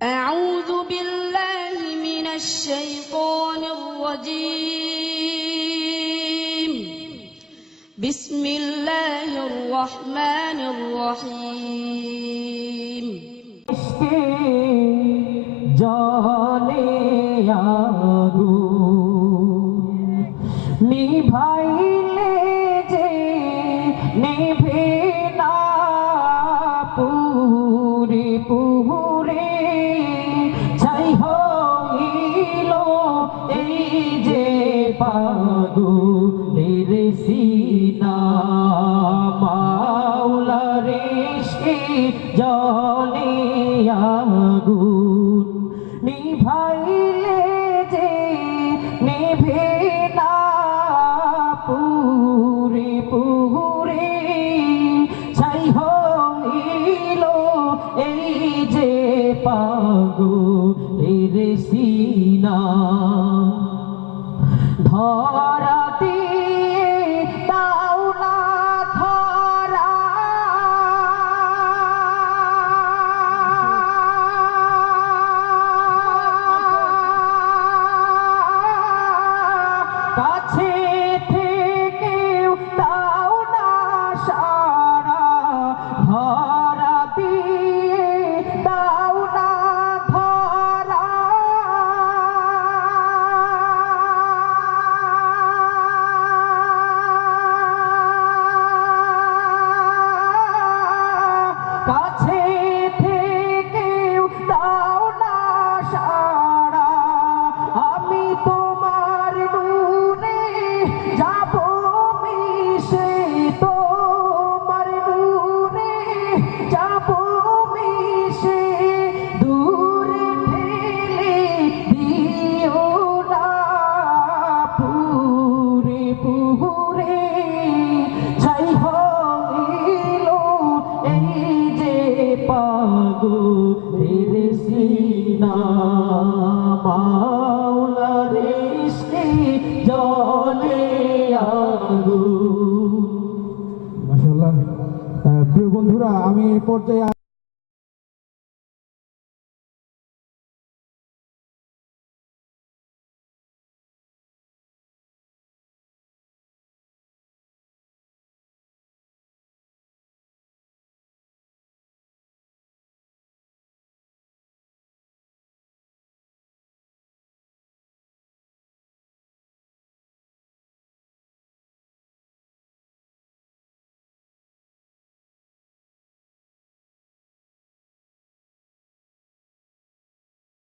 أعوذ بالله من الشيطان الرجيم بسم الله الرحمن الرحيم জলে আগুন নিভাইলে যে নিভে না পুরে পুরে ছাই হইল এই যে পাগলের সিনা মাওলার ইশকে জলে আগুন নিভাইলে যে নিভে না পুরে পুরে ছাই হইল এই যে পাগলের সিনা ধরাতে দাও না ধরা কাছে থেকেও দাও না সারা ধরা দিয়ে দাও না ধরা কাছে থেকেও দাও না সারা আমি তোমার নূরে যাব মিশে তোমার নূরে যাব মিশে দূরে ঠেলে দিও না পুরে পুরে ছাই হইল এই যে পাগলের সিনা মাওলার ইশকে জলে আগুন। মাশাআল্লাহ। প্রিয় বন্ধুরা, আমি এই পর্যায়ে